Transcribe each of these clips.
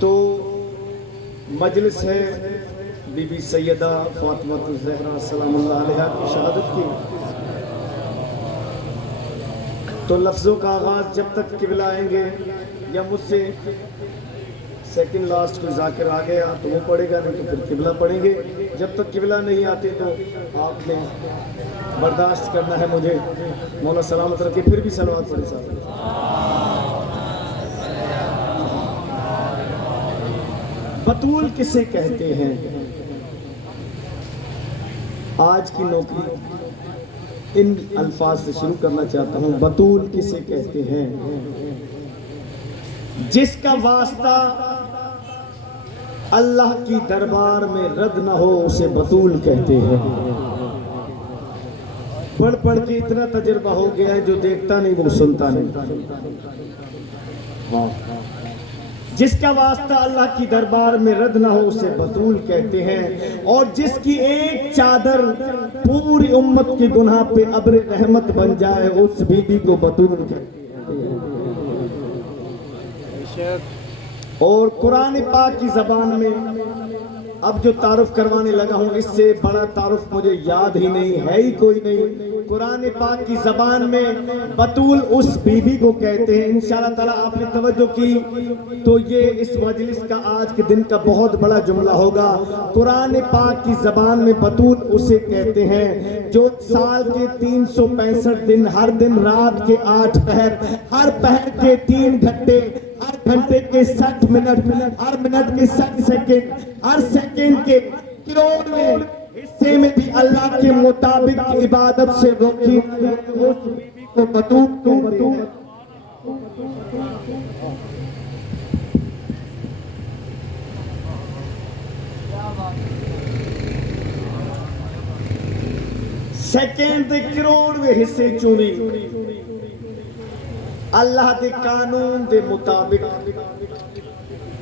तो मजलिस है बीबी सैयदा फातिमा ज़हरा सलामुल्लाह अलैहा की शहादत की। तो लफ्ज़ों का आगाज़ जब तक किबला आएंगे या मुझसे सेकंड लास्ट कोई जाकिर आ गया तो वो पढ़ेगा, नहीं तो फिर किबला पढ़ेंगे। जब तक किबला नहीं आते तो आपने बर्दाश्त करना है मुझे। मौला सलामत रखे। फिर भी सलावत पढ़े साहब। बतूल किसे कहते हैं? आज की नौकरी इन अल्फाज से शुरू करना चाहता हूं। बतूल किसे कहते हैं? जिसका वास्ता अल्लाह की दरबार में रद्द न हो उसे बतूल कहते हैं। पढ़ पढ़ के इतना तजुर्बा हो गया है, जो देखता नहीं वो सुनता नहीं। हाँ, जिसका वास्ता अल्लाह की दरबार में रद्द ना हो उसे बतूल कहते हैं। और जिसकी एक चादर पूरी उम्मत के गुनाह पे अब्र रहमत बन जाए उस बीबी को बतूल कहते हैं। और कुरान पाक की जबान में अब जो तारुफ करवाने लगा हूं, इससे बड़ा तारुफ मुझे याद ही नहीं है, ही कोई नहीं। कुरान पाक की जबान में बतूल उस बीबी को कहते हैं। इंशाअल्लाह ताला आपने तवज्जो की तो ये इस मजलिस का आज के दिन का बहुत बड़ा जुमला होगा। कुरान पाक की जबान में बतूल उसे कहते हैं जो साल के 365 दिन, हर दिन रात के 8 पहर, हर पहर के 3 घंटे, हर घंटे के 60 मिनट, हर मिनट के 60 सेकेंड, हर सेकेंड के करोड़ों हिस्से में भी अल्लाह के मुताबिक इबादत से रोकी उस बीबी को बतूल कहते हैं। सेकेंड के करोड़वे हिस्से चुनी अल्लाह के कानून के मुताबिक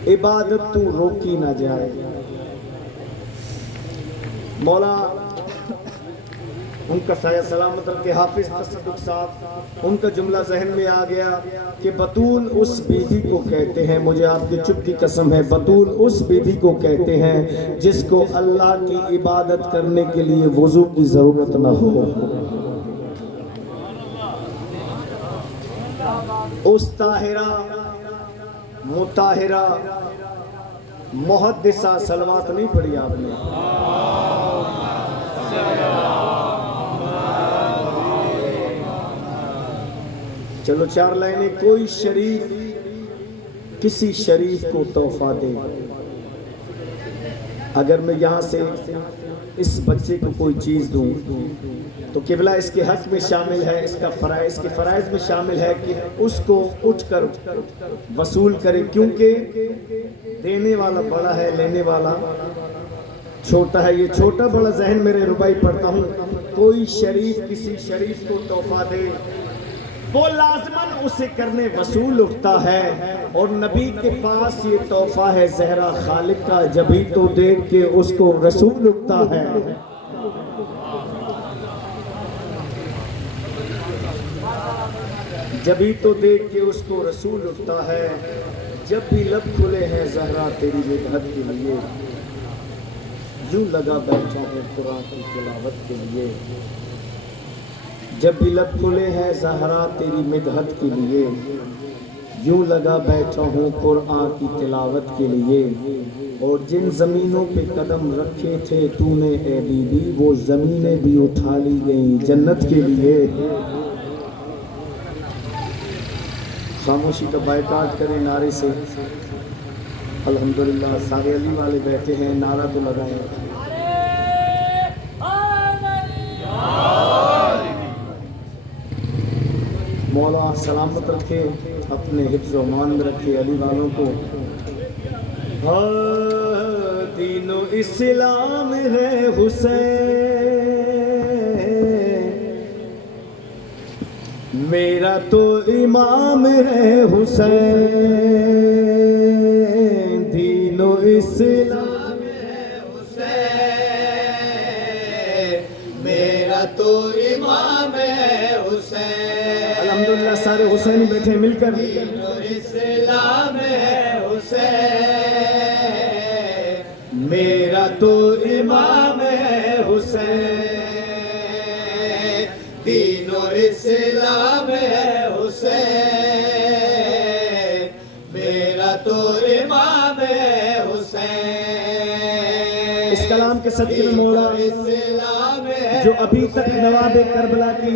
इबादत तू रोकी ना जाए। मौला उनका साया सलामत रखे। हाफिज तसद्दुक साहब, उनका जुमला जहन में आ गया कि बतूल उस बीबी को कहते हैं, मुझे आपकी चुप की कसम है, बतूल उस बीबी को कहते हैं जिसको अल्लाह की इबादत करने के लिए वुजू की जरूरत ना हो। उस ताहिरा मुताहिरा मुहद्दिसा सलवात नहीं पढ़ी आपने? चलो 4 लाइनें। कोई शरीफ किसी शरीफ को तोहफा दे। अगर मैं यहाँ से इस बच्चे को कोई चीज़ दूँ तो किबला इसके हक में शामिल है, इसका फ़राइज़ के फ़राइज़ में शामिल है कि उसको उठकर वसूल करे, क्योंकि देने वाला बड़ा है, लेने वाला छोटा है। ये छोटा बड़ा जहन मेरे रुबाई पढ़ता हूँ। कोई शरीफ किसी शरीफ को तोहफा दे वो लाजमन उसे करने वसूल उठता है। और नबी के पास ये तोहफा है ज़हरा खालिक का, जभी तो देख के उसको रसूल उठता है। जभी तो देख के उसको रसूल उठता है। जब भी लब खुले हैं ज़हरा तेरी मिदहत के लिए, यूं लगा बैठा है कुरान की तिलावत के लिए। जब भी लब खुले हैं ज़हरा तेरी मिदहत के लिए, यूं लगा बैठा हूँ कुरान की तिलावत के लिए। और जिन ज़मीनों पे कदम रखे थे तूने ए बीबी, वो ज़मीनें भी उठा ली गई जन्नत के लिए। खामोशी का बायकाट करें नारे से। अल्हम्दुलिल्लाह सारे अली वाले बैठे हैं, नारा तो लगाएं। मौला सलामत रखे, अपने हिफ्ज़ व मान में रखे अली वालों को। दीनो इस्लाम है हुसैन, मेरा तो इमाम है हुसैन। दीनो इस्लाम है हुसैन, मेरा तो इमाम है हुसैन। अल्हम्दुलिल्लाह सारे हुसैनी बैठे मिलकर। दीनो इस्लाम है हुसैन, तो इमाम है हुसैन, दीनो इस्लाम है हुसैन, मेरा तो इमाम है हुसैन। इस कलाम के सदके में मौला जो अभी तक नवाब करबला की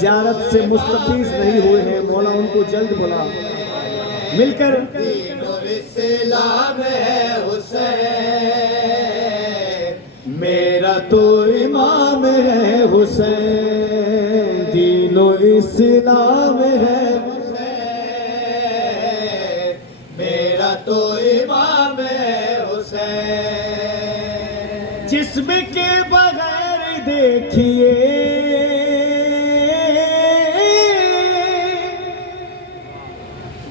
ज़ियारत से मुस्तफीज नहीं हुए हैं, मौला उनको जल्द बुला। मिलकर इस्लाम है हुसैन, मेरा तो इमाम है हुसैन, दीनो इस्लाम है हुसैन, मेरा तो इमाम है हुसैन। जिस्म के बगैर देखिए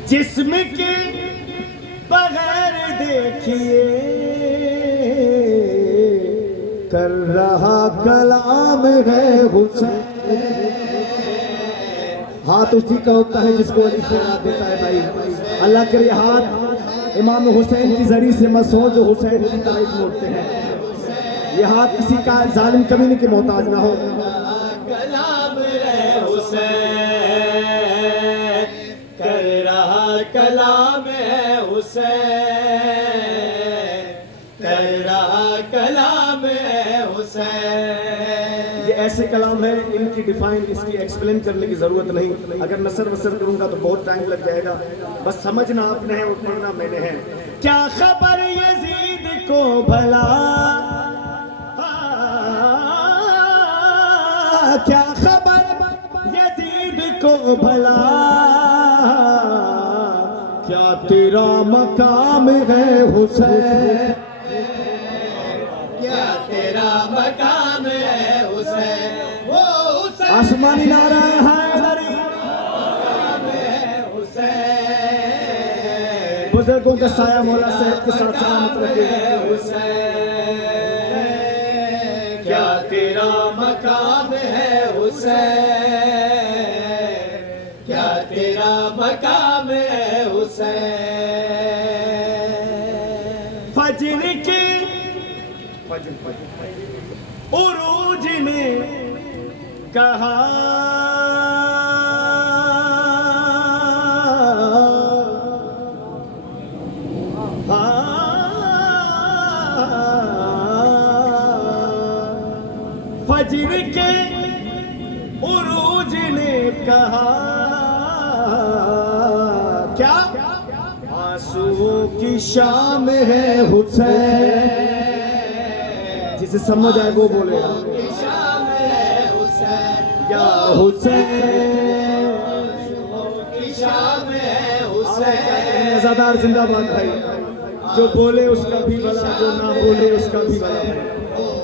जिस्म के बगैर देखिए कर रहा कलाम है हुसैन। हाथ उसी का होता है जिसको अली खैरात देता है भाई। अल्लाह करे हाथ इमाम हुसैन की जरी से मसो जो हुसैन की तारीफ में उठते हैं, ये हाथ किसी का जालिम कमीने के मोहताज ना हो। कलाम है हुसैन, कर रहा कलाम है हुसैन, कर रहा कलाम है हुसैन। ये ऐसे कलाम है, इनकी डिफाइन इसकी एक्सप्लेन करने की जरूरत नहीं। अगर नसर वसर करूंगा तो बहुत टाइम लग जाएगा। बस समझना आपने है और पढ़ना मैंने है। क्या खबर यजीद को भला, क्या खबर यजीद को भला, क्या तेरा मकाम है हुसैन, क्या तेरा मकाम है हुसैन। वो हुसैन आसमानी नारा है हुसैन, बुजुर्गों का साया मौला सेहत के साथ सलामत रखे। हुसैन क्या तेरा मकाम है हुसैन, क्या तेरा मकाम है हुसैन। फजर के उरूज में कहा फजर के उरूज ने कहा, क्या आंसुओं की शाम है हुसैन। जिसे समझ आए वो बोले शाम है हुसैन, क्या हुसैन की शाम है हुसैन। नज़ादार जिंदाबाद भाई, जो बोले उसका भी भला, जो ना बोले उसका भी भला भाई।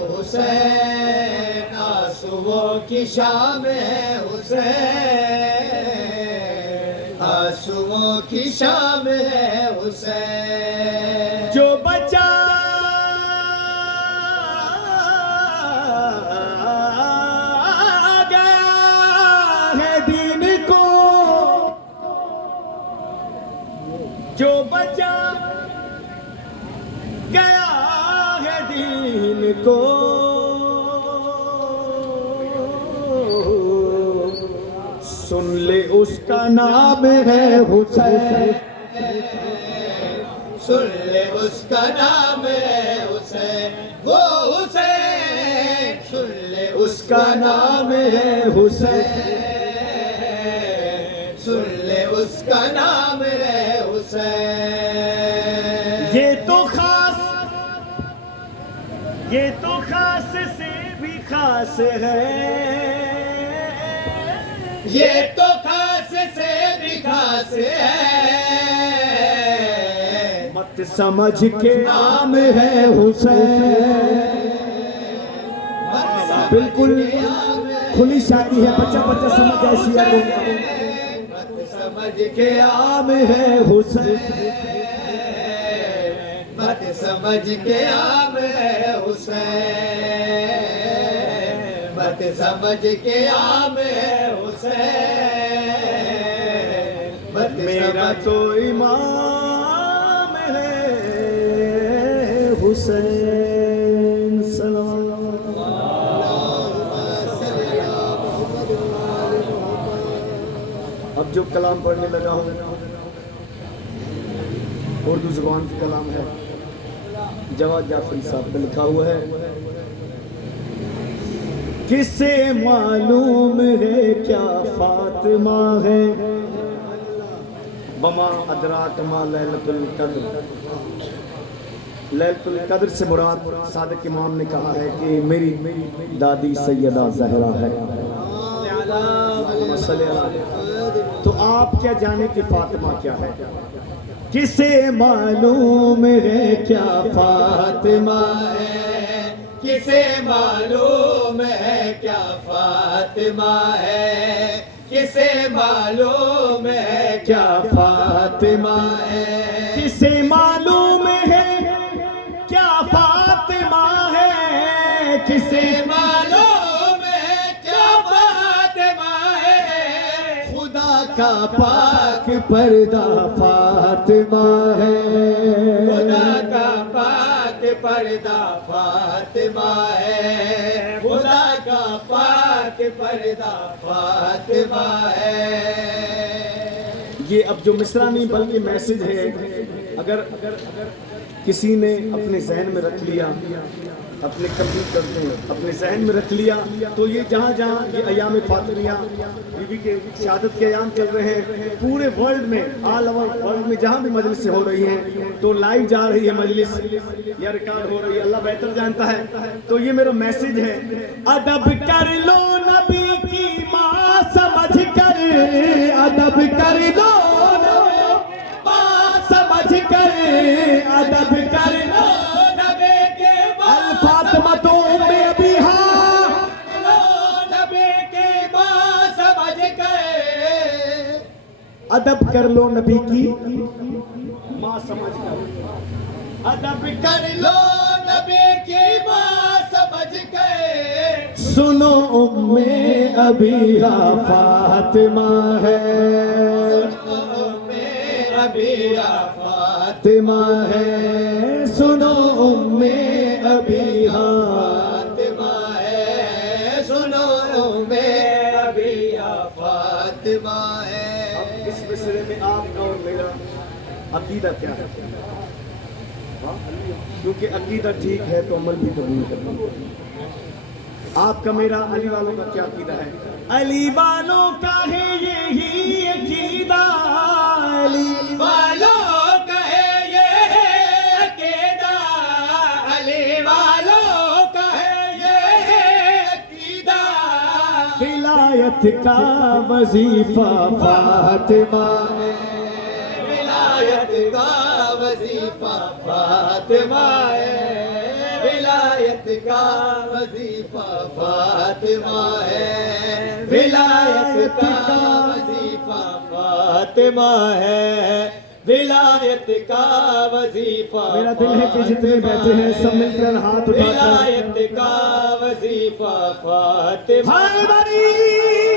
हुसैन आंसुओं की शाम है हुसैन, आंसुओं की शाम है हुसैन। जो बचा गया है दीन को, जो बचा गया है दीन को, सुन ले उसका नाम है हुसैन, सुन ले उसका नाम है हुसैन। वो हुसैन सुन ले उसका नाम है हुसैन, सुन ले उसका नाम है हुसैन। ये तो खास से भी खास है, ये तो खास से भी खास है। मत समझ के नाम है हुसैन। बिल्कुल खुली शादी है, बच्चा बच्चा समझ जाए शिया को। मत समझ के आम है हुसैन, मत समझ के आम है हुसैन, मत समझ के आम है हुसैन। मेरा तो इमाम है हुसैन। हुसैन सल्लल्लाहु। अब जो कलाम पढ़ने लगा हूँ उर्दू जुबान की कलाम है, जवाद जाफरी साहब पे लिखा हुआ है। किसे मालूम है क्या फातिमा है, वमा अदराक मा लैलतुल कद्र। लैलतुल कद्र से मुराद सादिक इमाम ने कहा है कि मेरी दादी सैयदा ज़हरा है। तो आप क्या जाने कि फातिमा क्या है? किसे मालूम है क्या फातिमा है, किसे मालूम है क्या फातिमा है, किसे मालूम है क्या फातिमा है, किसे मालूम है क्या फातिमा है, किसे मालूम है क्या फातिमा है, खुदा का पाक पर्दा फातिमा है, खुदा का पाक पर्दा फातिमा है, खुदा का पाक पर्दा फातिमा है। ये अब जो मिसरा नहीं बल्कि मैसेज है, अगर किसी ने अपने जहन में रख लिया, अपने कंप्यूटर में अपने जहन में रख लिया, तो ये जहाँ जहाँ ये अयाम फातिमिया बीबी के शहादत के अयाम चल रहे हैं पूरे वर्ल्ड में, ऑल ओवर वर्ल्ड में जहाँ भी मजलिसें हो रही हैं, तो लाइव जा रही है मजलिस या रिकॉर्ड हो रही है, अल्लाह बेहतर जानता है। तो ये मेरा मैसेज है, अदब कर लो नबी की माँ समझ कर, अदब कर लो माँ समझ कर, अदब कर लो नबी के अल फातिमा में अभी हाँ, नबी के माँ समझ गए, अदब कर लो नबी की माँ समझ कर, अदब कर लो नबी की माँ समझ गए। सुनो उम्मे अबीहा फातिमा है, अबिया फातिमा है, सुनो उम्मे अबीहा फातिमा है, सुनो मैं अबिया फातिमा है। अब इस मिसरे में आपका और मेरा अकीदा क्या है? हाँ? क्योंकि अकीदा ठीक है तो अमल भी कबूल करना। आपका मेरा अली वालों का क्या अकीदा है? अली वालों का है यही अकीदा, अली वालों का है ये अकीदा, अली वालों का है ये अकीदा, विलायत का वजीफा फातिमा है, विलायत का वजीफा फातिमा है, विलायत का वजीफा फातिमा है, विलायत का वजीफा फातिमा है, विलायत का वजीफा। मेरा दिल है कि जितने बैठे हैं सब मिलकर हाथ उठाकर विलायत का वजीफा फातिमा,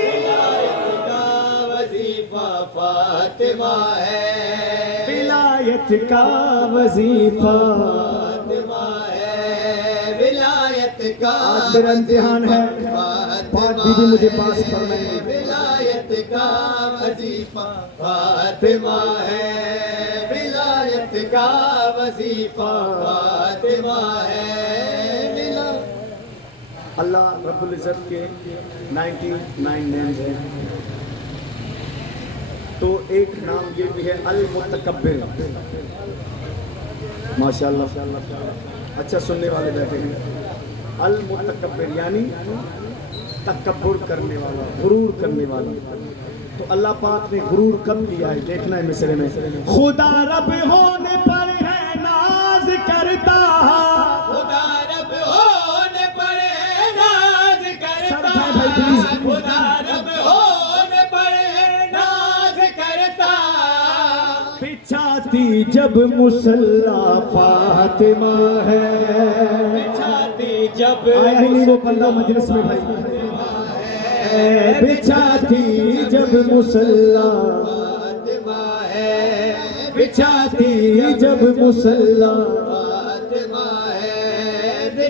विलायत का वजीफा फातिमा है, विलायत का वजीफा फातिमा है, विलायत का आज मेरा इम्तिहान है, पाठ बीबी मुझे पास फरमाएंगे। विलायत का वजीफा फातिमा है, विलायत का वजीफा फातिमा है। अल्लाह रब्बुल इज़्ज़त के 99 नेम्स हैं, तो एक नाम ये भी है अल मुतकब्बिर। माशाअल्लाह, अच्छा सुनने वाले बैठे हैं। अल मुतकब्बिर यानी तकब्बुर करने वाला, गुरूर करने वाला। तो अल्लाह पाक ने गुरूर कब किया है देखना है मिसरे में। खुदा रब होने पर है नाज करता, खुदा रब होने पर नाज करता, खुदा रब होने पर नाज करता, बिछाती जब मुसल्ला फातिमा है, बिछाती जब आया ही नहीं वो बंदा मजलिस में भाई, बिछाती जब मुसल्ला फातिमा है, बिछाती जब मुसल्ला फातिमा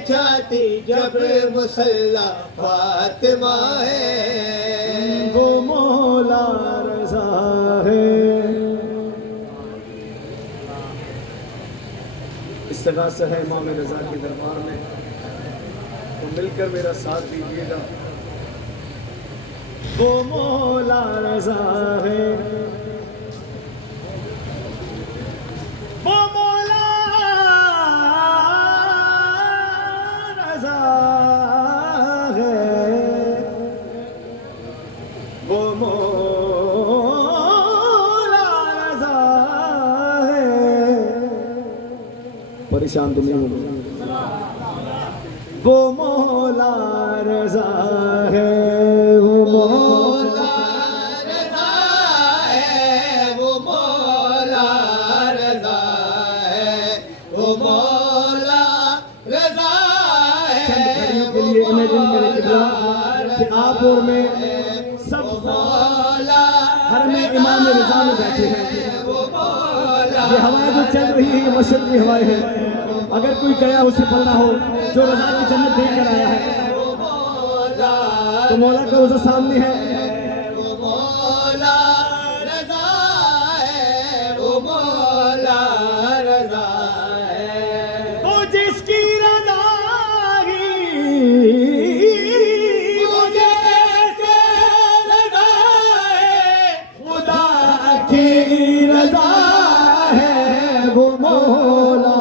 जाती जब मुसल्ला फातिमा है, वो मौला रज़ा है। इस्तग़ासा है इमाम रज़ा के दरबार में, तो मिलकर मेरा साथ दीजिएगा। वो मौला रज़ा है, वो मौला रज़ा है, वो मौला रज़ा है। परेशान तो नहीं होगा। वो मौला रज़ा है, वो मौला रज़ा है, वो मौला रज़ा है, वो मौला रज़ा है। चंद घड़ियों के लिए इमेजिन करें किबला कि आप और मैं सब मौला हर में इमाम रज़ा में बैठे हैं। वो मौला ये हवाएं जो चल रही है ये मशरक़ की हवाएं हैं। अगर कोई गया उसे पता हो जो रज़ा की जन्नत देख कर आया है, तो मौला का रोज़ा सामने है। वो मौला रज़ा है, वो मौला रज़ा है, वो जिसकी रज़ा ही मुझे कैसे लगा है, खुदा की रज़ा है, वो मौला।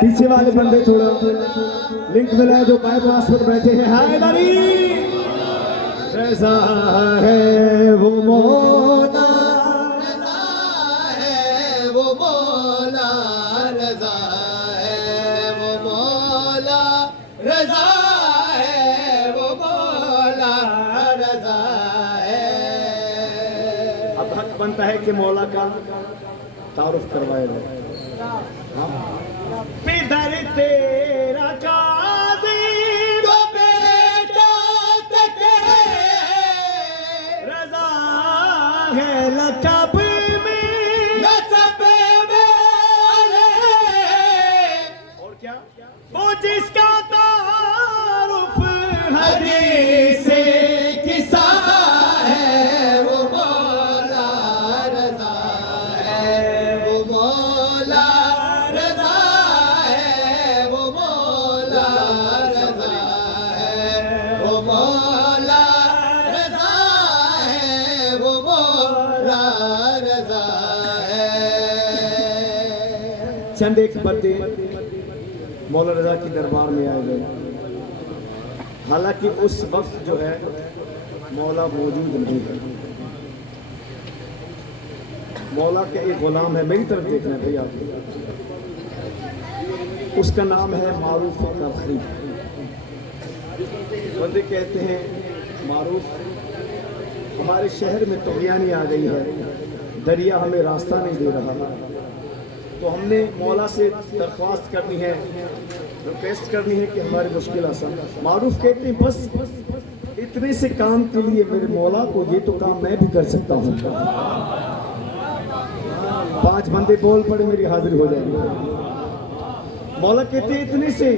पीछे वाले बंदे थोड़ा लिंक मिला जो बाईपास पर बैठे हैं। हैदरी रज़ा है, वो मौला रज़ा है, वो मौला रज़ा है, वो मौला रज़ा है, वो मौला रज़ा है। अब हक बनता है कि मौला का तारुफ करवाया जाए। पिदर तेरा काज़ी तो बेटा तक रज़ा है लक़ब में, नसब में और क्या वो जिसका तारुफ हदीस किसा है, वो मौला रज़ा है, वो मौला रज़ा है, वो मौला रज़ा है, वो मौला रज़ा है, वो मौला रज़ा है। चंद एक बंदे मौला रज़ा की दरबार में आए गए। हालांकि उस वक्त जो है मौला मौजूद नहीं है। मौला के एक गुलाम है, मेरी तरफ देखना है भैया, उसका नाम है मारूफ करखी। बंदे कहते हैं मारूफ, हमारे शहर में तुग़यानी आ गई है, दरिया हमें रास्ता नहीं दे रहा, तो हमने मौला से दरख्वास्त करनी है, रिक्वेस्ट करनी है कि हमारी मुश्किल आसान। मारूफ कहते हैं बस इतने से काम के लिए मेरे मौला को ये तो काम मैं भी कर सकता हूँ। 5 बंदे बोल पड़े, मेरी हाजिरी हो जाएगी। मौला कहते हैं इतने से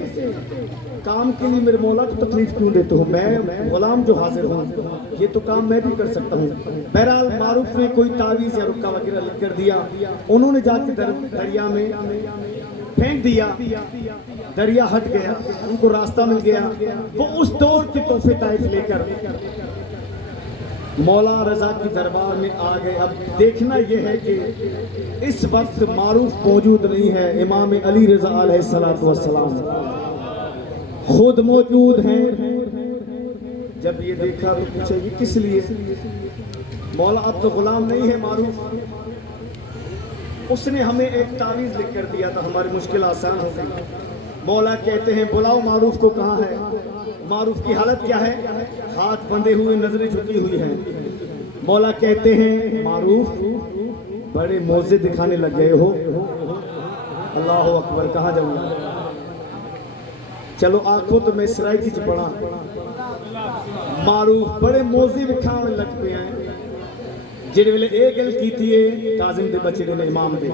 काम के लिए मेरे मौला को तकलीफ क्यों देते हो, मैं गुलाम जो हाजिर हूँ, ये तो काम मैं भी कर सकता हूँ। बहरहाल मारूफ ने कोई तावीज़ या रुक्का वगैरह लिख कर दिया, उन्होंने जाके दरिया में फेंक दिया, दरिया हट गया, उनको रास्ता मिल गया। वो उस दौर के तोहफे ताइफ लेकर मौला रज़ा की दरबार में आ गए। अब देखना यह है कि इस वक्त मारूफ मौजूद नहीं है, इमाम अली रज़ा अलैहिस्सलातु वस्सलाम खुद मौजूद हैं। जब ये देखा तो पूछा ये किस लिए? मौला अब तो गुलाम नहीं है मारूफ, उसने हमें एक तावीज़ लिख कर दिया था, हमारी मुश्किल आसान हो गई। मौला कहते हैं बुलाओ मारूफ को। कहाँ है मारूफ? की हालत क्या है? हाथ बंधे हुए, नजरें झुकी हुई हैं। मौला कहते हैं मारूफ बड़े मौजे दिखाने लग गए हो। अल्लाह अकबर, कहाँ जाऊंगा? चलो आंखों तो मैं सराय की पड़ा। मारूफ बड़े मौजे दिखाने लग पे हैं। जिहड़े वेले ये गल कीती है काज़िम दे बच्चे ने इमाम दे,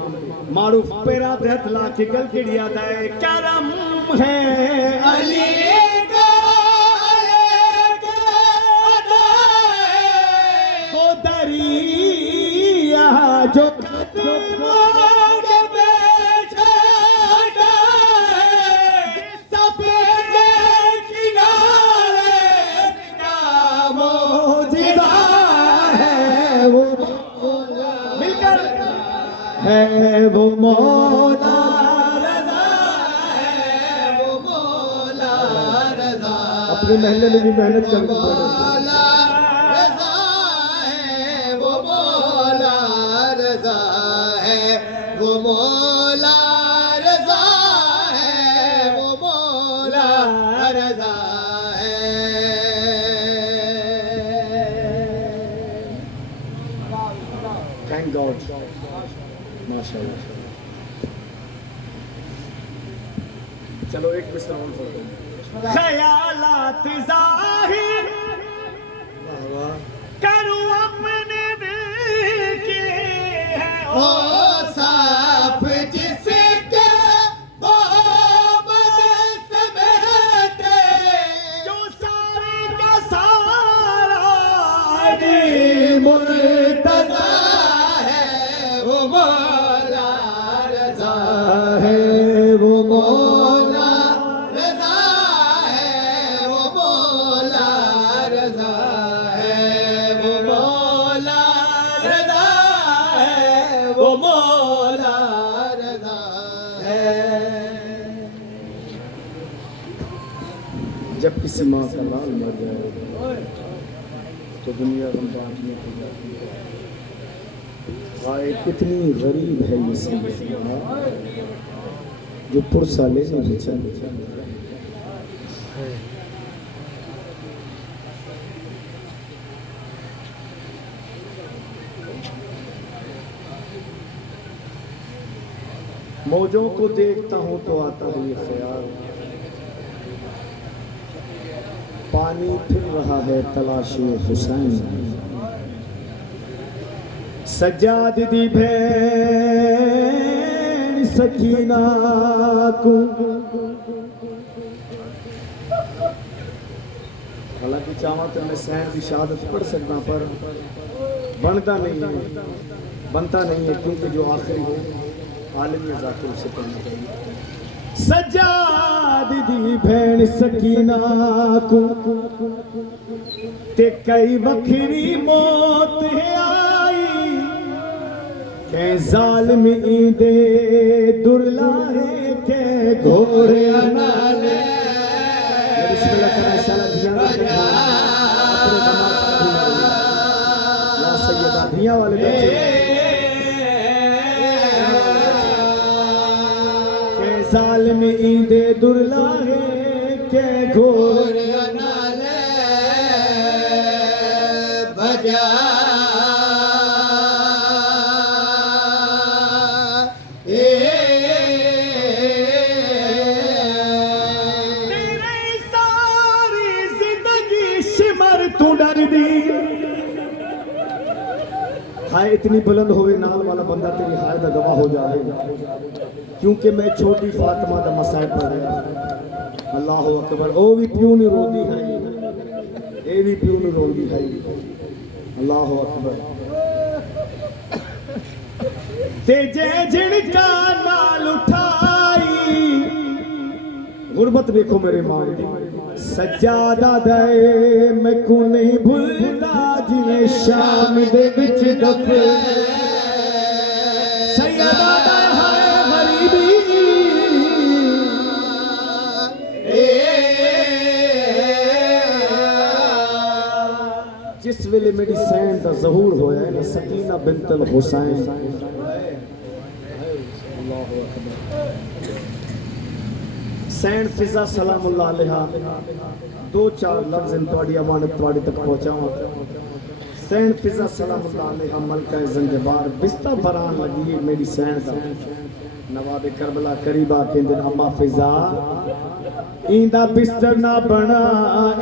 मारूफ पेरा दहत ला के गल के दिया है करम है अली का वो दरिया जो है वो मौला रज़ा है, वो मौला रज़ा अपने महल्ले में भी मेहनत करनी पड़ेगी। मौला रज़ा है, वो मौला रज़ा है, वो मौला रज़ा है, वो मौला रज़ा है। थैंक गॉड माशाल्लाह। चलो एक मिसरा और पढ़ते हैं। ख्यालात ज़ाहिर करूं अपने दिल के हैं ओ साफ जिसके वो बदस समेटे, जो सारे का सारा मुर्तज़ा है, वो मौला रज़ा है वो मौला रज़ा है, वो मौला रज़ा है, वो मौला रज़ा है, वो मौला रज़ा है। जब किसी माँ का लाल मर जाए तो दुनिया गम बांटने की जाती है। हाय कितनी गरीब है ये जिंदगी जो पुरसा लेने बेचा मौजों को देखता हूँ तो आता है ये ख्याल पानी फिर रहा है तलाशी हुसैन सज्जाद दी भेड़ सकीना को हालांकि चाहवा तो मैं सैन की शहादत पढ़ सकता पर बनता नहीं है बनता नहीं है क्योंकि जो आखिरी हो आलमी ज़ाकिर से पढ़ना चाहिए सज्जाद दी भेड़ सकीना को ते कई वखरी मौत है आई के जालिम ईंदे दुरलाए के घोड़े नाले बिस्मिल्लाह करना इंशाल्लाह धियां अपने दमाद या सैयदा धियां वाले बच्चे के जालिम ईंदे दुरलाए के घोड़े नाले भजा हाय इतनी बुलंद होवे नाल वाला बंदा तेरी हाय दा गवाह हो जाए क्योंकि मैं छोटी फातिमा दा मसाइब पढ़िया अल्लाह अकबर ओ भी प्यू नहीं रोंदी है ए भी प्यू नहीं रोंदी है अल्लाह अकबर ते जे झिड़का नाल उठाई गुरबत देखो मेरे मां दी सज्जादा दे मैं को नहीं भूलदा जिने शाम दे विच दफ सैयदा दा हाय गरीबी जिस वेले मेरी सैन दा ज़हूर होया है ना सकीना बिनतल हुसैन अल्लाहु अकबर सैन फिजा सलामुल्लाह अलैहा दो चार लफ्ज़ इन तोड़ी अमानत तोड़ी तक पहुंचाऊं सैन फिजा सलामुल्लाह अलैहा मलका ज़ंजबार बिस्ता बरान लगी है मेरी सैन दा नवाबे करबला करीबा केंद्र अम्मा फिजा इंदा बिस्तर ना बना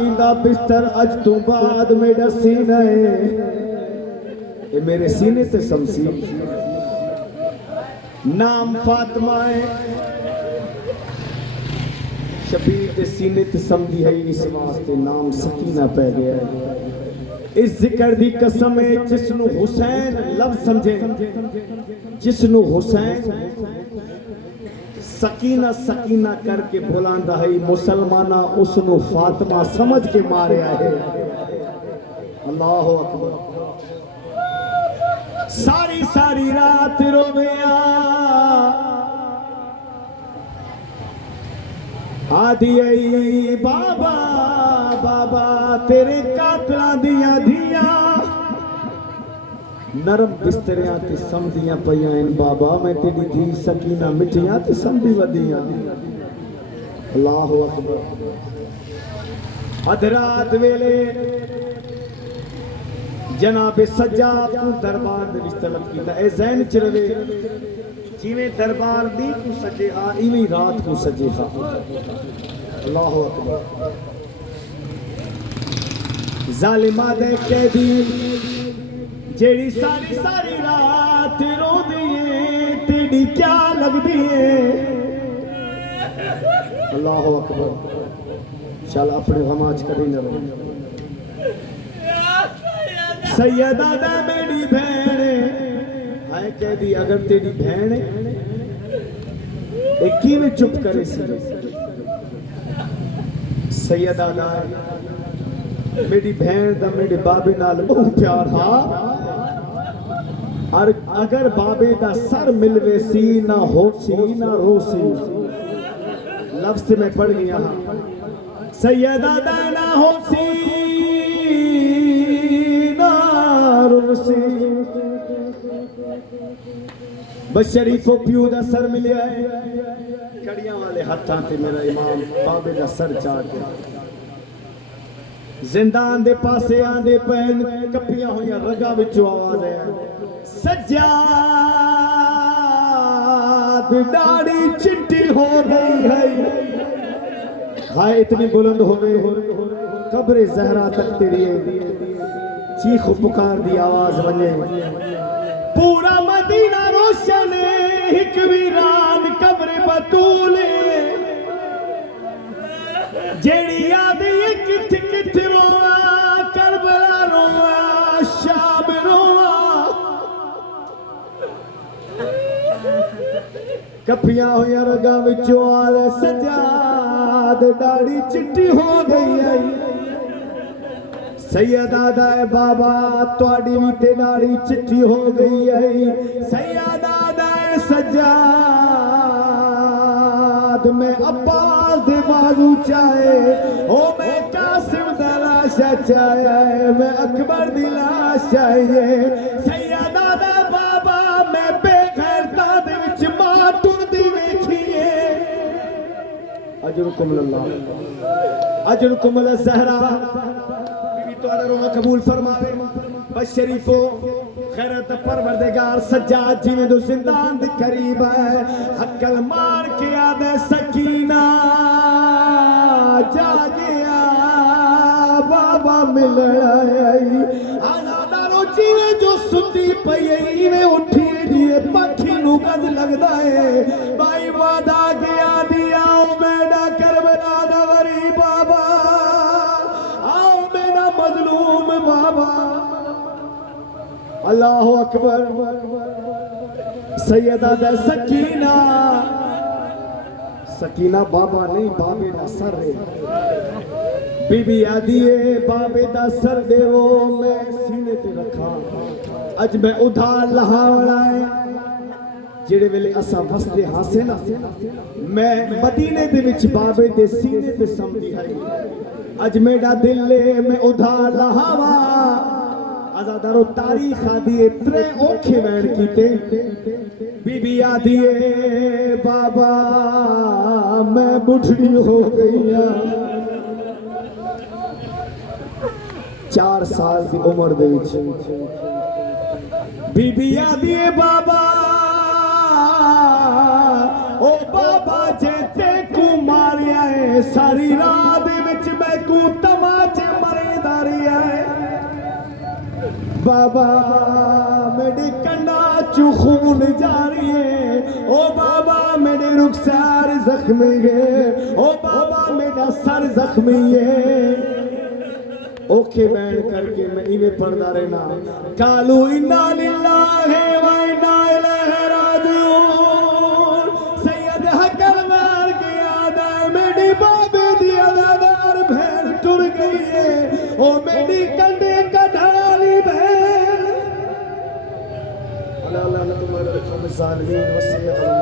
इंदा बिस्तर अज तो बाद मेरा सीना है ये मेरे सीने से शमशीर नाम फातिमा है शबीर दे सीने ते समझी है इस वास्ते नाम सकीना पै गया है इस जिक्र दी कसम है जिसनु हुसैन लफ्ज समझे जिसनु हुसैन सकीना सकीना करके बुलांदा है मुसलमाना उसनु फातिमा समझ के मारिया है अल्लाह अकबर सारी सारी रात रोविया आदि आई बाबा बाबा तेरे कातला दिया धिया नरम बिस्तरियां ते समझियां पईयां इन बाबा मैं तेरी धी सकीना मिठियां ते समझी वदियां अल्लाह अकबर अधरात वेले जनाब सज्जाद को दरबार दे विच तलब कीता ए ज़हन च रवे जिवें दरबार दी को सजे आ इवें रात को सजे था अल्लाह अकबर जालिमा दे कैदी जेड़ी सारी सारी रात रोदी है तेरी क्या लगदी है अल्लाह अकबर चल अपने गमाच करी न रो सैयदा दा मेरी बहन हाय कहदी अगर तेरी बहन एक की में चुप करे सी सैयदा दा मेरी बहन दा मेरे बाबे नाल बहुत प्यार था और अगर बाबे दा सर मिलवे सी ना हो सी ना रो सी लफ्ज में पढ़ गया सैयदा दा ना हो सी बस शरीफो प्यू दा सर मिलिया है कड़ियां वाले हत्थां ते मेरा इमाम बाबे दा सर चाट जिंदान दे पासे आंदे पैन कपियां होइयां रगा विचों आवाज है सज्जाद दाढ़ी चिट्टी हो गई है हाय इतनी बुलंद हो गई कब्र ज़हरा तक तेरी चीख पुकार दी आवाज बने पूरा मदीना रोशन एक वीरान कब्र बतूल जेड़ी याद किथ किथ रोआ करबला रोआ शाम रोआ कपियां हुई रगा विचों आले सज्जाद दाढ़ी चिट्टी हो गई है सैयदा दा बाबा तुहाडी भी ते दाढ़ी चिट्टी हो गई है सैयदा दा सज्जाद मैं अब्बास दे बाजू चाहे ओ मैं कासिम दा लाशा चाहे मैं अकबर दी लाश चाहिए सैयदा दा बाबा मैं बेगैरता दे विच मां टुरदी वेखीए अजरुकुम अल्लाह अजरुकुम अल ज़हरा रोमा कबूल फरमावे बस शरीफो खैरत परवरदिगार सज्जाद जिवें दो जिंदान दे करीब है हक्कल मार के आदे सकीना जागिया बाबा मिलण आई आजादारो जिवें जो सुती पई इवें उठी जिए पखी नु गज लगदा है भाई वादा गया दिया मेरा करबला दा वरी बाबा मजलूम बाबा अल्लाह अकबर सैयदा दा सकीना सकीना बाबा नहीं बाबे दा सर है बीबी आदी है बाबे दा सर देवो मैं सीने ते रखा अज मैं उधार लहावड़ा है जेड़े वेले असा वसदे हासे ना मैं मदीने दे विच बाबे दे सीने ते समझी है अज मेरा दिल में उधार लहावा आजादारो तारीख आदि त्रे औखे वैन कीते बीबी आदि बाबा मैं बुढ़ी हो गई 4 साल की उम्र दे विच बीबी आदि बाबा ओ बाबा जेते को मारिया है सारी रात विच मैं को तमाचे मरेदारी है बाबा मेरी कंडा चू खून जारी है। ओ बाबा मेरे रुखसार जख्मी है, ओ बाबा मेरा सर जख्मी है। ओखे बैठ करके मैं इन्हें पढ़दा रहना, कालू इन्ना लिल्लाहि व इन्ना इलैहि राजिऊन। सैयद हकल मार के आदा मेरी बाबे दी अदादार भेड़ टुर गई है, ओ मेरी कंडे कढ़ाली भेड़। अल्लाह अल्लाह तुम्हारे सालिहीन वसीयत